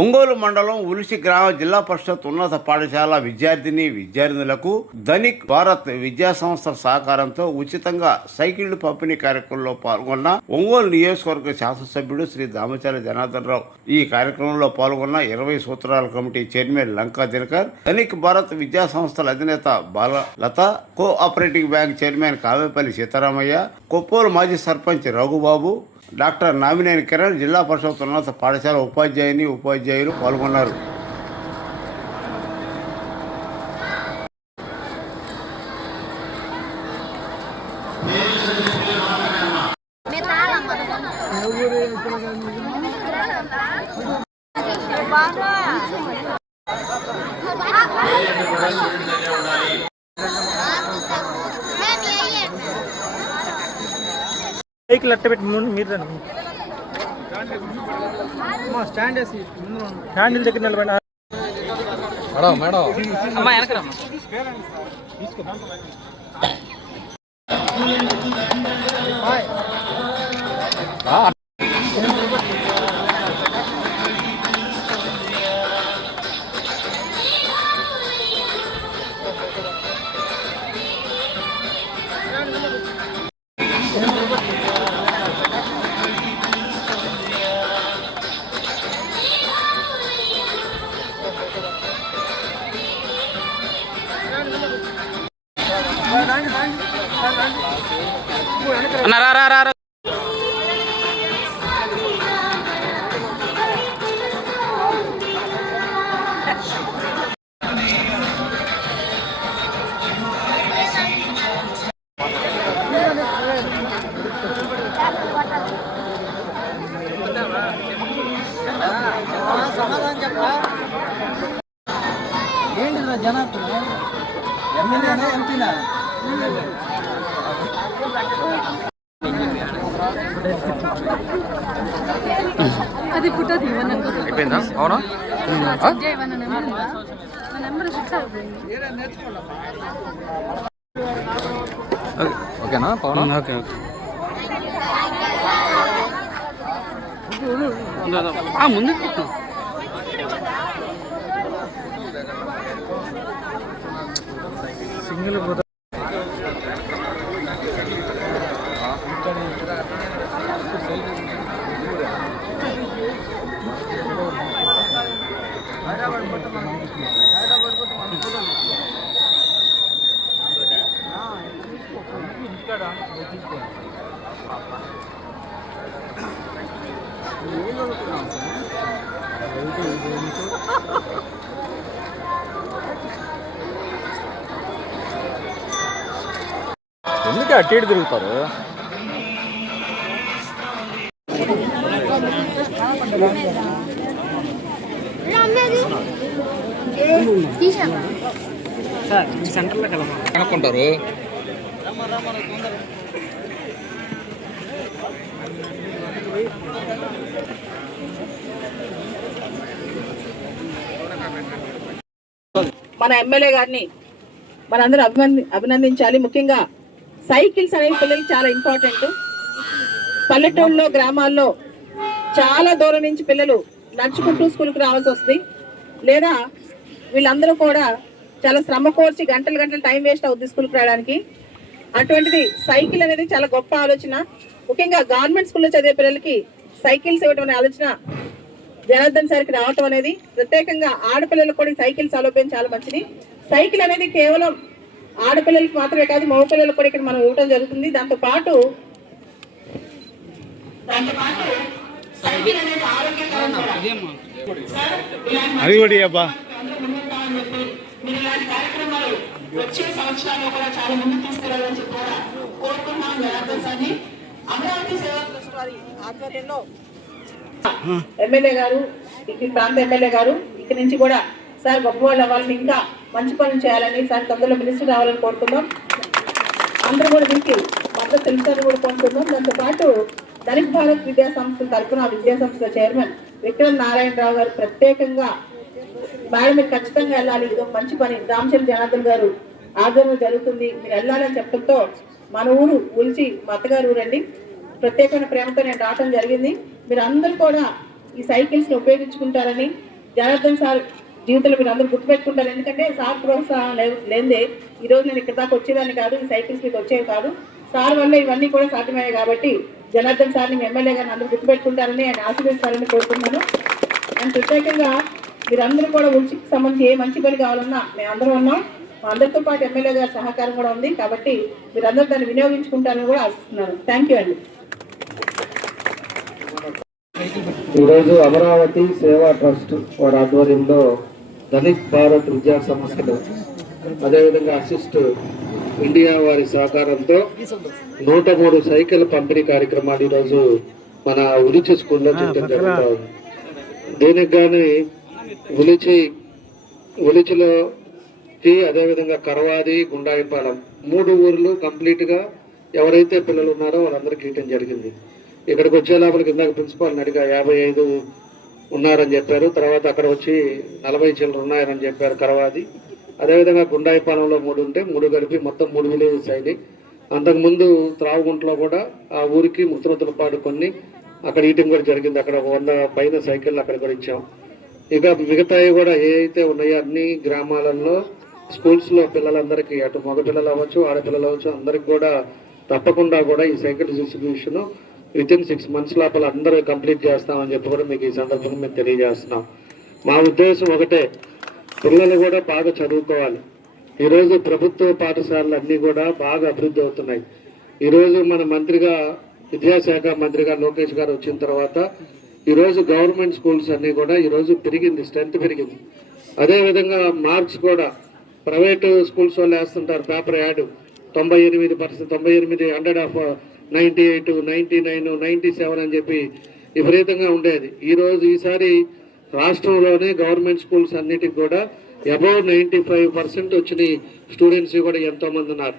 ఒంగోలు మండలం ఉలిసి గ్రామ జిల్లా పరిషత్ ఉన్నత పాఠశాల విద్యార్థులకు ధనిక్ భారత్ విద్యా సంస్థల సహకారంతో ఉచితంగా సైకిళ్లు పంపిణీ కార్యక్రమంలో పాల్గొన్న ఒంగోలు నియోజకవర్గ శాసనసభ్యుడు శ్రీ దామచర్ల జనార్దన్ రావు. ఈ కార్యక్రమంలో పాల్గొన్న 20 సూత్రాల కమిటీ చైర్మన్ లంకా దినకర్, ధనిక్ భారత్ విద్యా సంస్థల అధినేత Balalatha, cooperative bank chairman Kavepalli Sitaramayya, Koppolu మాజీ సర్పంచ్ రఘుబాబు, డాక్టర్ నామినేని కిరణ్, జిల్లా పరిషత్ ఉన్నత పాఠశాల ఉపాధ్యాయులు పాల్గొన్నారు. సైకిల్ అట్టబెట్టి ముందు మీరు స్టాండ్ వేసి హ్యాండిల్ దగ్గర నిలబడి అమ్మా వెనకరమ్మా రా సమాధానం చెప్పా. ఏంటి జనార్దన్ ఎమ్మెల్యేనా ఎంపీనా? అది ఫోటో అయిపోయిందా? అవునా? ఓకేనా పవన్? ఓకే ఓకే ముందు సింగిల్ ఫోటో ఎందుకు అటు ఇటు తిరుగుతారు? సెంటర్లో కనుక్కుంటారు. మన ఎమ్మెల్యే గారిని మనందరూ అభినందించాలి. ముఖ్యంగా సైకిల్స్ అనేవి పిల్లలకి చాలా ఇంపార్టెంట్. పల్లెటూళ్ళలో గ్రామాల్లో చాలా దూరం నుంచి పిల్లలు నడుచుకుంటూ స్కూల్కి రావాల్సి వస్తుంది, లేదా వీళ్ళందరూ కూడా చాలా శ్రమ కోర్చి గంటలు టైం వేస్ట్ అవుతుంది స్కూల్కి రావడానికి. అటువంటిది సైకిల్ అనేది చాలా గొప్ప ఆలోచన. ముఖ్యంగా గవర్నమెంట్ స్కూల్లో చదివే పిల్లలకి సైకిల్స్ ఇవ్వడం అనే ఆలోచన జనార్దన్ సార్కి రావటం అనేది, ప్రత్యేకంగా ఆడపిల్లలకు కూడా సైకిల్ సౌలభ్యం చాలా మంచిది. సైకిల్ అనేది కేవలం ఆడపిల్లలకి మాత్రమే కాదు, మగ పిల్లలకు కూడా ఇక్కడ మనం ఇవ్వడం జరుగుతుంది. దాంతో పాటు సైకిల్ అనేది ఆరోగ్యకరం కూడా. మీరు ఇలాంటి కార్యక్రమాలు వచ్చే సంవత్సరాల్లో కూడా చాలా ముందుకు తీసుకెళ్లాలని చెప్పి కూడా కోరుకుంటున్నాం. జనార్దన్ సార్ని అమరావతి సేవా ట్రస్ట్ వారి ఆధ్వర్యంలో ఎమ్మెల్యే గారు, ఈ ప్రాంత ఎమ్మెల్యే గారు ఇక్కడి నుంచి కూడా సార్ గొప్పవాళ్ళు అవ్వాలని, ఇంకా మంచి పనులు చేయాలని, సార్ తొందరలో మినిస్టర్ రావాలని కోరుకుందాం. అందరూ కూడా దీనికి మద్దతు తెలుసాలని కూడా కోరుకుందాం. దాంతో పాటు ధనిక్ భారత్ విద్యా సంస్థల తరఫున విద్యా సంస్థల చైర్మన్ విక్రమ్ నారాయణరావు గారు ప్రత్యేకంగా మేడం మీరు ఖచ్చితంగా వెళ్ళాలి, ఇది మంచి పని, దామచర్ల జనార్దన్ గారు ఆధ్వర్యంలో జరుగుతుంది, మీరు వెళ్ళాలని చెప్పడంతో మన ఊరు ఉలిచి మా అత్తగారు ఊరండి, ప్రత్యేకమైన ప్రేమతో నేను రావడం జరిగింది. మీరు అందరూ కూడా ఈ సైకిల్స్ని ఉపయోగించుకుంటారని జనార్దన్ సార్ జీవితంలో మీరు అందరూ గుర్తుపెట్టుకుంటారు. ఎందుకంటే సార్ ప్రోత్సాహం లేదే ఈరోజు నేను ఇక్కడ దాకా వచ్చేదాన్ని కాదు, ఈ సైకిల్స్ మీకు వచ్చేవి కాదు. సార్ వల్ల ఇవన్నీ కూడా సాధ్యమయ్యాయి కాబట్టి జనార్దన్ సార్ని ఎమ్మెల్యే గారిని అందరూ గుర్తుపెట్టుకుంటారని ఆయన ఆశీర్వదిస్తారని కోరుకుంటున్నాను. అండ్ ప్రత్యేకంగా మీరందరూ కూడా ఉచికి సంబంధించి ఏ మంచి పని కావాలన్నా మేము అందరం ఉన్నాం. మా అందరితో పాటు ఎమ్మెల్యే గారి సహకారం కూడా ఉంది కాబట్టి మీరందరూ దాన్ని వినియోగించుకుంటారని కూడా ఆశిస్తున్నాను. థ్యాంక్ యూ అండి. ఈరోజు అమరావతి సేవా ట్రస్ట్ వారి ఆధ్వర్యంలో ధనిక్ భారత్ విద్యా సంస్థలు అదేవిధంగా అసిస్ట్ ఇండియా వారి సహకారంతో 103 సైకిల్ పంపిణీ కార్యక్రమాలు ఈరోజు మన ఉలిచి స్కూల్లో చేయడం జరుగుతూ ఉంది. దీనికి కానీ ఉలిచిలోకి అదేవిధంగా కరవాది, గుండాయిపాలెం 3 ఊర్లు కంప్లీట్గా ఎవరైతే పిల్లలు ఉన్నారో వాళ్ళందరికీ ఇవ్వడం జరిగింది. ఇక్కడికి వచ్చే లోపలికి ఇందాక ప్రిన్సిపాల్ని అడిగా 55 ఉన్నారని చెప్పారు. తర్వాత అక్కడ వచ్చి 40 చిల్లర ఉన్నారని చెప్పారు కరవాది. అదేవిధంగా గుండాయిపాలెంలో 3 ఉంటే 3 కలిపి మొత్తం 3 విలేజెస్ అయినాయి. అంతకుముందు త్రావుగుంటలో కూడా ఆ ఊరికి ముత్తనతులపాడు కొన్ని అక్కడ ఈటింగ్ కూడా జరిగింది. అక్కడ 100 పైన సైకిళ్ళు అక్కడ కూడా ఇచ్చాం. ఇక మిగతాయి కూడా ఏ అయితే ఉన్నాయో అన్ని గ్రామాలలో స్కూల్స్లో పిల్లలందరికీ అటు మగ పిల్లలు అవ్వచ్చు, ఆడపిల్లలు అవ్వచ్చు, అందరికి కూడా తప్పకుండా కూడా ఈ సైకిల్ డిస్ట్రిబ్యూషన్ వితిన్ 6 months లోపల అందరూ కంప్లీట్ చేస్తామని చెప్పి కూడా మీకు ఈ సందర్భంగా మేము తెలియజేస్తున్నాం. మా ఉద్దేశం ఒకటే, పిల్లలు కూడా బాగా చదువుకోవాలి. ఈరోజు ప్రభుత్వ పాఠశాలలు అన్నీ కూడా బాగా అభివృద్ధి అవుతున్నాయి. ఈరోజు మన మంత్రిగా విద్యాశాఖ మంత్రిగా లోకేష్ గారు వచ్చిన తర్వాత ఈరోజు గవర్నమెంట్ స్కూల్స్ అన్నీ కూడా ఈరోజు పెరిగింది, స్ట్రెంత్ పెరిగింది. అదేవిధంగా మార్క్స్ కూడా ప్రైవేటు స్కూల్స్ వాళ్ళు వేస్తుంటారు పేపర్ యాడ్ 98%, 98 100 ఆఫ్ 98, 99, 97 అని చెప్పి విపరీతంగా ఉండేది. ఈసారి రాష్ట్రంలోనే గవర్నమెంట్ స్కూల్స్ అన్నిటికి కూడా అబౌవ్ 95% వచ్చిన స్టూడెంట్స్ కూడా ఎంతోమంది ఉన్నారు.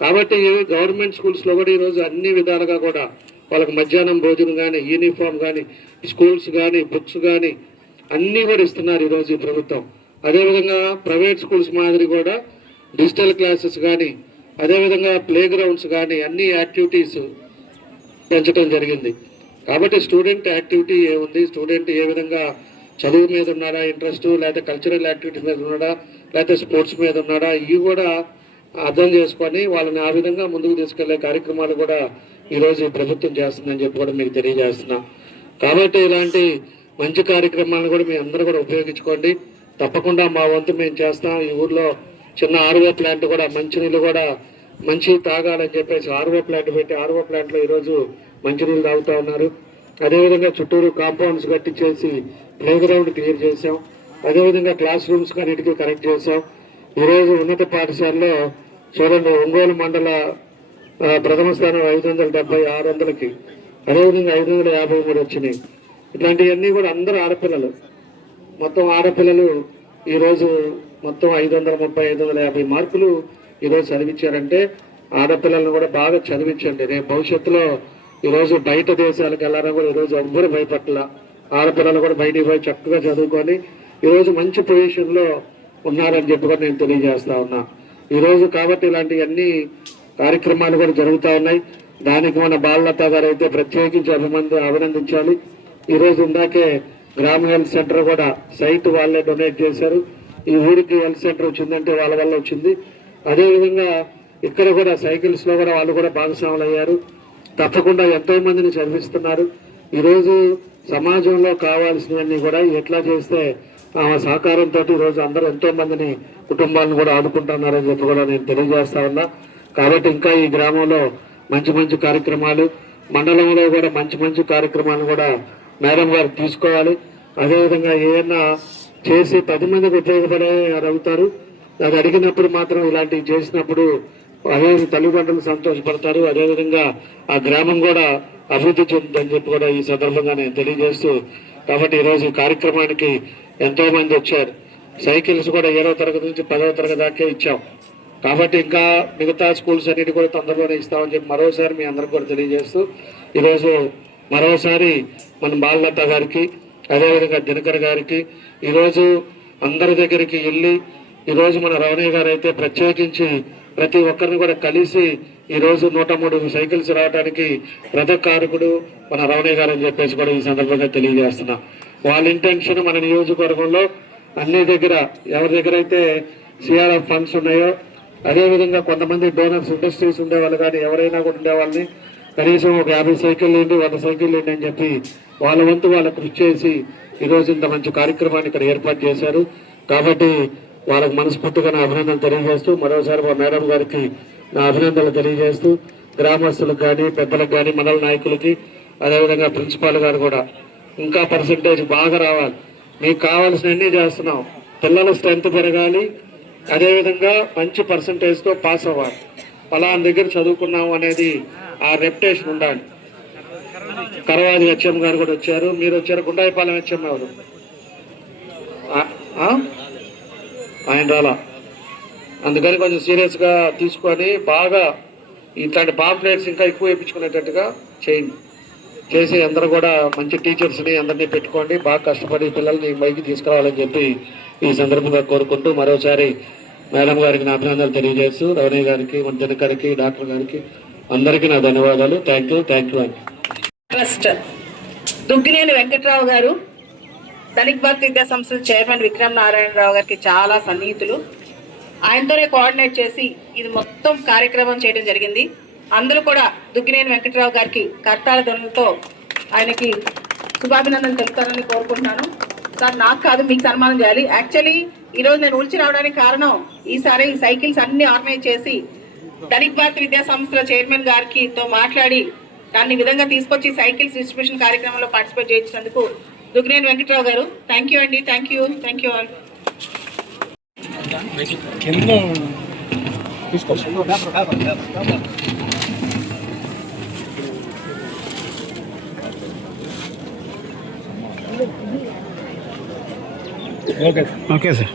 కాబట్టి గవర్నమెంట్ స్కూల్స్లో కూడా ఈరోజు అన్ని విధాలుగా కూడా వాళ్ళకి మధ్యాహ్నం భోజనం కానీ, యూనిఫామ్ కానీ, స్కూల్స్ కానీ, బుక్స్ కానీ అన్నీ కూడా ఇస్తున్నారు ఈరోజు ఈ ప్రభుత్వం. అదేవిధంగా ప్రైవేట్ స్కూల్స్ మాదిరి కూడా డిజిటల్ క్లాసెస్ కానీ, అదేవిధంగా ప్లే గ్రౌండ్స్ కానీ అన్ని యాక్టివిటీస్ పెంచడం జరిగింది. కాబట్టి స్టూడెంట్ యాక్టివిటీ ఏముంది, స్టూడెంట్ ఏ విధంగా చదువు మీద ఉన్నాడా ఇంట్రెస్ట్, లేకపోతే కల్చరల్ యాక్టివిటీస్ మీద ఉన్నాడా, లేకపోతే స్పోర్ట్స్ మీద ఉన్నాడా, ఇవి కూడా అర్థం చేసుకొని వాళ్ళని ఆ విధంగా ముందుకు తీసుకెళ్లే కార్యక్రమాలు కూడా ఈరోజు ప్రభుత్వం చేస్తుందని చెప్పి కూడా మీకు తెలియజేస్తున్నాం. కాబట్టి ఇలాంటి మంచి కార్యక్రమాలను కూడా మీ అందరూ కూడా ఉపయోగించుకోండి. తప్పకుండా మా వంతు మేము చేస్తాం. ఈ ఊర్లో చిన్న ఆర్ఓ ప్లాంట్ కూడా, మంచినీళ్ళు కూడా మంచి తాగాలని చెప్పేసి ఆర్ఓ ప్లాంట్ పెట్టి ఆర్ఓ ప్లాంట్లో ఈరోజు మంచినీళ్ళు తాగుతూ ఉన్నారు. అదేవిధంగా చుట్టూరు కాంపౌండ్స్ కట్టించేసి ప్లే గ్రౌండ్ క్లియర్ చేసాం. అదేవిధంగా క్లాస్ రూమ్స్ అన్నిటికీ కనెక్ట్ చేసాం. ఈరోజు ఉన్నత పాఠశాలలో చూడండి, ఒంగోలు మండల ప్రథమ స్థానం 570, 600కి, అదేవిధంగా 553 వచ్చినాయి. ఇట్లాంటివన్నీ కూడా అందరూ ఆడపిల్లలు, మొత్తం ఆడపిల్లలు ఈరోజు మొత్తం 530, 550 మార్కులు ఈరోజు చదివించారంటే ఆడపిల్లలను కూడా బాగా చదివించండి. రేపు భవిష్యత్తులో ఈరోజు బయట దేశాలకు వెళ్ళాలని కూడా ఈరోజు ఎవ్వరు భయపట్ల, ఆడపిల్లలు కూడా బయటికి పోయి చక్కగా చదువుకొని ఈరోజు మంచి పొజిషన్లో ఉన్నారని చెప్పి కూడా నేను తెలియజేస్తా ఉన్నా ఈరోజు. కాబట్టి ఇలాంటివన్నీ కార్యక్రమాలు కూడా జరుగుతూ ఉన్నాయి. దానికి మన బాలలత గారు అయితే ప్రత్యేకించి అభినందించాలి. ఈరోజు ఇందాకే గ్రామ హెల్త్ సెంటర్ కూడా సైట్ వాళ్ళే డొనేట్ చేశారు. ఈ ఊరికి హెల్త్ సెంటర్ వచ్చిందంటే వాళ్ళ వల్ల వచ్చింది. అదేవిధంగా ఇక్కడ కూడా సైకిల్స్లో కూడా వాళ్ళు కూడా భాగస్వాములు అయ్యారు. తప్పకుండా ఎంతో మందిని చదివిస్తున్నారు. ఈరోజు సమాజంలో కావాల్సినవన్నీ కూడా ఎట్లా చేస్తే ఆ సహకారంతో ఈరోజు అందరూ ఎంతో మందిని కుటుంబాలను కూడా ఆదుకుంటున్నారని చెప్పి కూడా నేను తెలియజేస్తా ఉన్నా. కాబట్టి ఇంకా ఈ గ్రామంలో మంచి మంచి కార్యక్రమాలు, మండలంలో కూడా మంచి మంచి కార్యక్రమాలు కూడా మేడం గారు తీసుకోవాలి. అదేవిధంగా ఏదైనా చేసి 10 మందికి ఉపయోగపడే అడుగుతారు. అది అడిగినప్పుడు మాత్రం ఇలాంటివి చేసినప్పుడు అదే తల్లిదండ్రులు సంతోషపడతారు. అదేవిధంగా ఆ గ్రామం కూడా అభివృద్ధి చెందుతుందని చెప్పి కూడా ఈ సందర్భంగా నేను తెలియజేస్తూ, కాబట్టి ఈరోజు ఈ కార్యక్రమానికి ఎంతో మంది వచ్చారు. సైకిల్స్ కూడా 7వ తరగతి నుంచి 10వ తరగతి దాకే ఇచ్చాం. కాబట్టి ఇంకా మిగతా స్కూల్స్ అన్నిటి కూడా తొందరలోనే ఇస్తామని చెప్పి మరోసారి మీ అందరికి కూడా తెలియజేస్తూ, ఈరోజు మరోసారి మన బాలలత గారికి, అదేవిధంగా దినకర్ గారికి ఈరోజు అందరి దగ్గరికి వెళ్ళి ఈరోజు మన రవణయ్య గారు అయితే ప్రత్యేకించి ప్రతి ఒక్కరిని కూడా కలిసి ఈరోజు 103 సైకిల్స్ రావడానికి ప్రథకారకుడు మన రవణయ్య గారు అని చెప్పేసి కూడా ఈ సందర్భంగా తెలియజేస్తున్నా. వాళ్ళ ఇంటెన్షన్ మన నియోజకవర్గంలో అన్ని దగ్గర ఎవరి దగ్గర అయితే సిఆర్ఎఫ్ ఫండ్స్ ఉన్నాయో, అదేవిధంగా కొంతమంది డోనర్స్ ఇండస్ట్రీస్ ఉండేవాళ్ళు కానీ ఎవరైనా కూడా ఉండేవాళ్ళని కనీసం ఒక 50 సైకిళ్ళు ఏంటి 100 సైకిళ్ళు ఏంటి అని చెప్పి వాళ్ళ వంతు వాళ్ళు కృషి చేసి ఈరోజు ఇంత మంచి కార్యక్రమాన్ని ఇక్కడ ఏర్పాటు చేశారు. కాబట్టి వాళ్ళకు మనస్ఫూర్తిగా నా అభినందనలు తెలియజేస్తూ, మరోసారి మా మేడం గారికి నా అభినందనలు తెలియజేస్తూ, గ్రామస్తులకు కానీ పెద్దలకు కానీ మండల నాయకులకి అదేవిధంగా ప్రిన్సిపాల్ గారు కూడా ఇంకా పర్సంటేజ్ బాగా రావాలి. మీకు కావాల్సినవన్నీ చేస్తున్నాం. పిల్లల స్ట్రెంత్ పెరగాలి, అదేవిధంగా మంచి పర్సంటేజ్తో పాస్ అవ్వాలి. పలానా దగ్గర చదువుకున్నాము అనేది ఆ రెప్యుటేషన్ ఉండాలి. కరవాది హెచ్ఎం గారు కూడా వచ్చారు, మీరు వచ్చారు. గుండాయిపాలెం హెచ్ఎం ఎవరు? ఆయన రాలా. అందుకని కొంచెం సీరియస్గా తీసుకొని బాగా ఇట్లాంటి పాంప్లెట్స్ ఇంకా ఎక్కువ వేయించుకునేటట్టుగా చేయండి. చేసి అందరూ కూడా మంచి టీచర్స్ని అందరినీ పెట్టుకోండి. బాగా కష్టపడి పిల్లల్ని మైకి తీసుకురావాలని చెప్పి ఈ సందర్భంగా కోరుకుంటూ మరోసారి మేడం గారికి నా అభినందనలు తెలియజేస్తూ, రవణయ్య గారికి, మన దినకర్ గారికి, డాక్టర్ గారికి అందరికీ నా ధన్యవాదాలు. థ్యాంక్ యూ అండి. ట్రస్ట్ దుగ్గినేని వెంకట్రావు గారు, ధనిక్ భారత్ విద్యా సంస్థల చైర్మన్ విక్రమ్ నారాయణరావు గారికి చాలా సన్నిహితులు. ఆయనతోనే కోఆర్డినేట్ చేసి ఇది మొత్తం కార్యక్రమం చేయడం జరిగింది. అందరూ కూడా దుగ్గినేని వెంకట్రావు గారికి కర్తాల ధ్వనులతో ఆయనకి శుభాభినందనలు తెలుపుతారని కోరుకుంటున్నాను. సార్, నాకు కాదు మీకు సన్మానం చేయాలి. యాక్చువల్లీ ఈరోజు నేను ఉలిచి రావడానికి కారణం, ఈసారి ఈ సైకిల్స్ అన్ని ఆర్గనైజ్ చేసి ధనిక్ భారత్ విద్యా సంస్థల చైర్మన్ గారికి తో మాట్లాడి దాన్ని విధంగా తీసుకొచ్చి సైకిల్స్ డిస్ట్రిబ్యూషన్ కార్యక్రమంలో పార్టిసిపేట్ చేయించినందుకు దుగ్గినేని వెంకట్రావు గారు థ్యాంక్ యూ అండి. Thank you all. Okay sir.